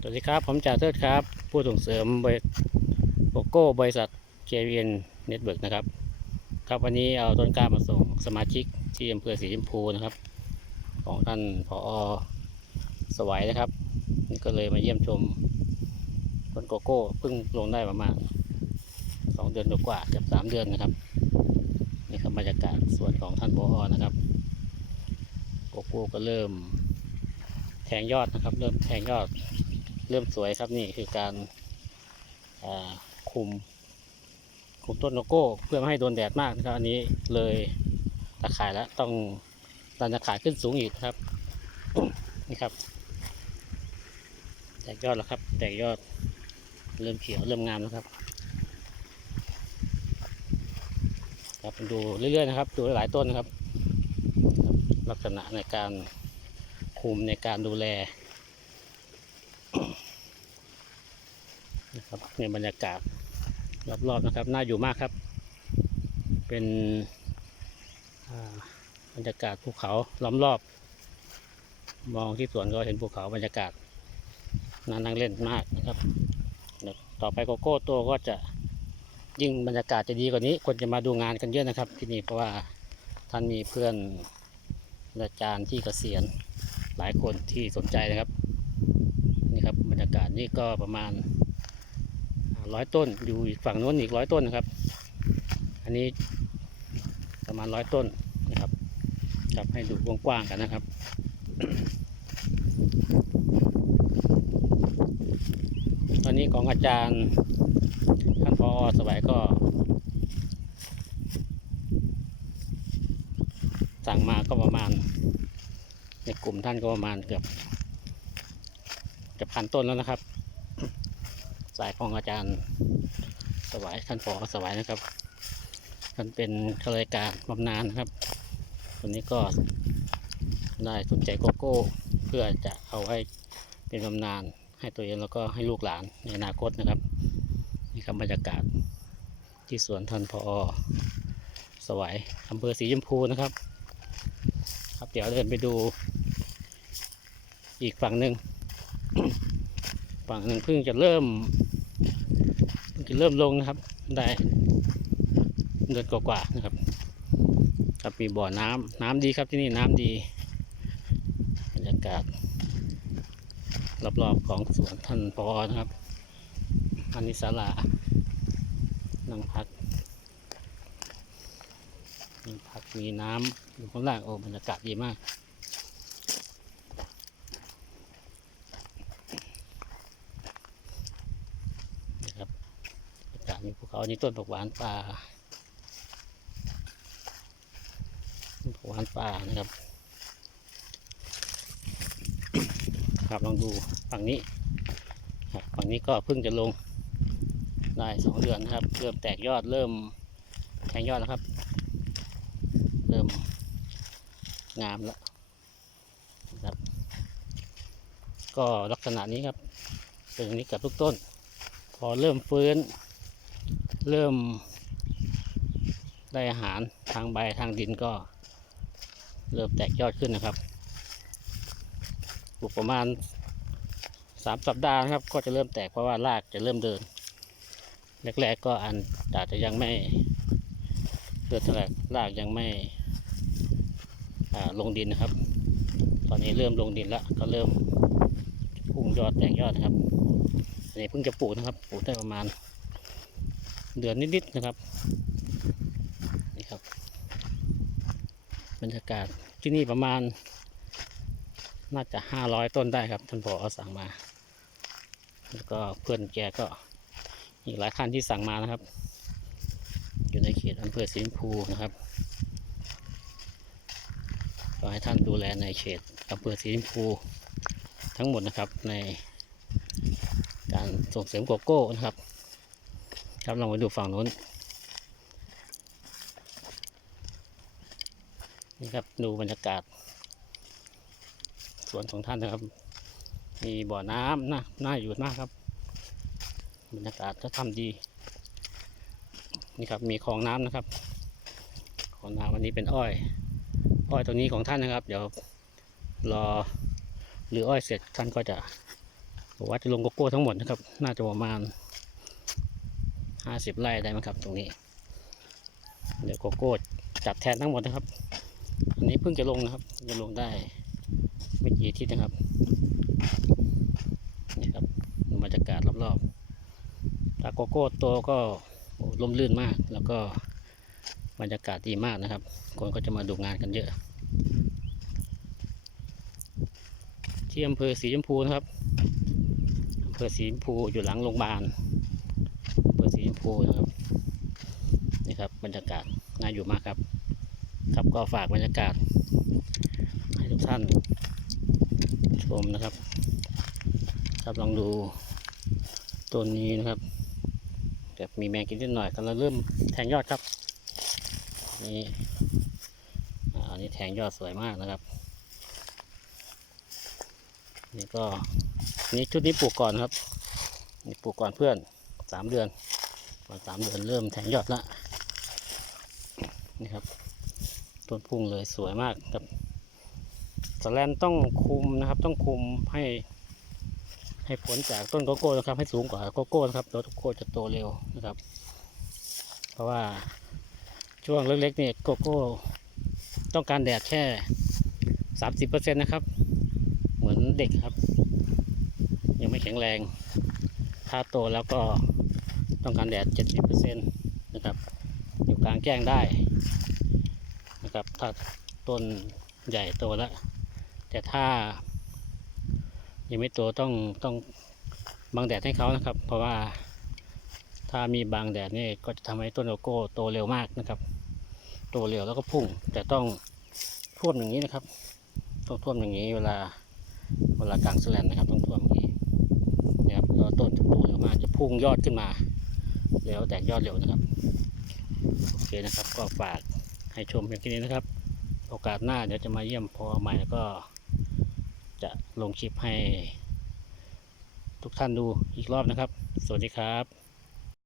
สวัสดีครับ ผมจ่าเทิดครับ ผู้ส่งเสริมบริโลโก้บริษัท JVN Network นะครับ ครับวันนี้เอาต้นกล้ามาส่งสมาชิกที่อำเภอสีชมพูนะครับ ของท่านผอสวัยนะครับ นี่ก็เลยมาเยี่ยมชมต้นโกโก้เพิ่งลงได้ประมาณสองเดือนกว่าเกือบสามเดือนนะครับนี่ครับบรรยากาศสวนของท่านผอนะครับโกโก้ก็เริ่มแทงยอดนะครับ เริ่มแทงยอด เริ่มสวยครับนี่คือการาคุมคุมต้นโลโก้เพื่อไม่ให้โดนแดดมากนะครับอันนี้เลยตะข่ายแล้วต้องดันตะข่ายขึ้นสูงอีกครับนี่ครับ แตกยอดแล้วครับ แตกยอดเริ่มเขียวเริ่มงามแล้วครับครับดูเรื่อยๆนะครับ ดูหลายต้นนะครับ ลักษณะในการคุมในการดูแล นะครับในบรรยากาศรอบๆนะครับ น่าอยู่มากครับ เป็นบรรยากาศภูเขาล้อมรอบ มองที่สวนก็เห็นภูเขาบรรยากาศน่านั่งเล่นมากนะครับต่อไปโกโก้โตก็จะยิ่งบรรยากาศจะดีกว่านี้คนจะมาดูงานกันเยอะนะครับ ที่นี่เพราะว่าท่านมีเพื่อนอาจารย์ที่เกษียณหลายคนที่สนใจนะครับ นี่ครับบรรยากาศนี่ก็ประมาณ ร้อยต้น อยู่อีกฝั่งโน้นอีกร้อยต้นนะครับ อันนี้ประมาณร้อยต้นนะครับครับให้ดูกว้างๆกันนะครับตอนนี้ของอาจารย์ท่านพอสวัยก็ สั่งมาก็ประมาณ ในกลุ่มท่านก็ประมาณเกือบเกือบพันต้นแล้วนะครับ สายของอาจารย์สวายท่านปอสวายนะครับท่านเป็นข้าราชการบำนาญนะครับคนนี้ก็ได้สนใจโกโก้ เพื่อจะเอาไว้เป็นบำนาญให้ตัวเองแล้วก็ให้ลูกหลานในอนาคตนะครับนี่ครับบรรยากาศที่สวนท่านพอสวายอำเภอสีชมพูนะครับ ครับเดี๋ยวเดินไปดูอีกฝั่งหนึ่งฝั่งหนึ่งเพิ่งจะเริ่ม เพิ่งจะเริ่มลงนะครับ ได้เดือนกว่าๆนะครับครับมีบ่อน้ำน้ำดีครับที่นี่น้ำดีบรรยากาศรอบๆของสวนท่านปอนะครับอันนี้ศาลานั่งพักนั่งพักมีน้ำอยู่ข้างล่างโอ้บรรยากาศดีมาก นะครับ บรรยากาศมีภูเขานนี้ต้นผักหวานป่าต้นผักหวานป่านะครับ ครับลองดูฝั่งนี้ครับฝั่งนี้ก็เพิ่งจะลงได้สองเดือนนะครับ เริ่มแตกยอดเริ่มแทงยอดแล้วครับ เริ่มงามแล้วนะครับ ก็ลักษณะนี้ครับเป็นอย่างนี้กับทุกต้น พอเริ่มฟื้น เริ่มได้อาหารทางใบทางดินก็ เริ่มแตกยอดขึ้นนะครับปลูกประมาณสามสัปดาห์นะครับ ก็จะเริ่มแตกเพราะว่ารากจะเริ่มเดินแรกๆก็อันอาจจะยังไม่เกิดแรกรากยังไม่ลงดินนะครับ ตอนนี้เริ่มลงดินแล้วก็เริ่มพุ่งยอดแตกยอดนะครับอันนี้เพิ่งจะปลูกนะครับปลูกได้ประมาณ เดือนนิดๆนะครับนี่ครับ บรรยากาศที่นี่ประมาณ น่าจะห้าร้อยต้นได้ครับ ท่านผอสั่งมา แล้วก็เพื่อนแกก็อีกหลายคันที่สั่งมานะครับ อยู่ในเขตอำเภอสีชมพูนะครับก็ให้ท่านดูแลในเขตอำเภอสีชมพูทั้งหมดนะครับในการส่งเสริมโกโก้นะครับ ครับลองไปดูฝั่งนู้นนี่ครับดูบรรยากาศ สวนของท่านนะครับ มีบ่อน้ำนะน่าอยู่มากครับ บรรยากาศก็ทำดี นี่ครับมีคลองน้ำนะครับคลองน้ำอันนี้เป็นอ้อย อ้อยตัวนี้ของท่านนะครับ เดี๋ยวรอหรืออ้อยเสร็จท่านก็จะบอกว่าจะลงโกโก้ทั้งหมดนะครับ น่าจะประมาณ ห้าสิบไร่ได้ไหมครับตรงนี้ เดี๋ยวโกโก้จับแทนทั้งหมดนะครับ อันนี้เพิ่งจะลงนะครับ จะลงได้ไม่กี่ทิตย์นะครับนี่ครับบรรยากาศรอบๆถ้าโกโก้โตก็โอ้ร่มรื่นมาก แล้วก็บรรยากาศดีมากนะครับ คนก็จะมาดูงานกันเยอะ ที่อำเภอสีชมพูนะครับอำเภอสีชมพูอยู่หลังโรงพยาบาล พูนะครับนี่ครับบรรยากาศน่าอยู่มากครับ ครับก็ฝากบรรยากาศ ให้ทุกท่านชมนะครับ ครับลองดูต้นนี้นะครับแบบมีแมงกินนิดหน่อยกำลังเริ่มแทงยอดครับนี่อันนี้แทงยอดสวยมากนะครับ นี่ก็นี่ชุดนี้ปลูกก่อนครับนี่ปลูกก่อนเพื่อนสามเดือน ก่อนสามเดือนเริ่มแทงยอดละนี่ครับต้นพุ่งเลยสวยมากครับสแลนต้องคุมนะครับ ต้องคุมให้ ให้ผลจากต้นโกโก้นะครับ ให้สูงกว่าโกโก้นะครับแล้วโกโก้จะโตเร็วนะครับ เพราะว่าช่วงเล็กๆเนี่ยโกโก้ต้องการแดดแค่สามสิบเปอร์เซ็นต์นะครับ เหมือนเด็กครับ ยังไม่แข็งแรง ถ้าโตแล้วก็ ต้องการแดดเจ็ดสิบเปอร์เซ็นต์นะครับอยู่กลางแจ้งได้นะครับถ้าต้นใหญ่โตแล้ว แต่ถ้า ยังไม่โตต้องต้องบังแดดให้เขานะครับ เพราะว่าถ้ามีบางแดดนี่ก็จะทำให้ต้นโกโก้โตเร็วมากนะครับ โตเร็วแล้วก็พุ่ง แต่ต้องท่วมอย่างนี้นะครับ ต้องท่วมอย่างนี้เวลาเวลากลางแลนนะครับ ต้องท่วมอย่างนี้นะครับแล้วต้นจะโตเร็วมากจะพุ่งยอดขึ้นมา แล้วแตกยอดเร็วนะครับ โอเคนะครับ ก็ฝากให้ชมเพียงแค่นี้นะครับ โอกาสหน้าเดี๋ยวจะมาเยี่ยมพอใหม่แล้วก็ จะลงคลิปให้ ทุกท่านดูอีกรอบนะครับ สวัสดีครับ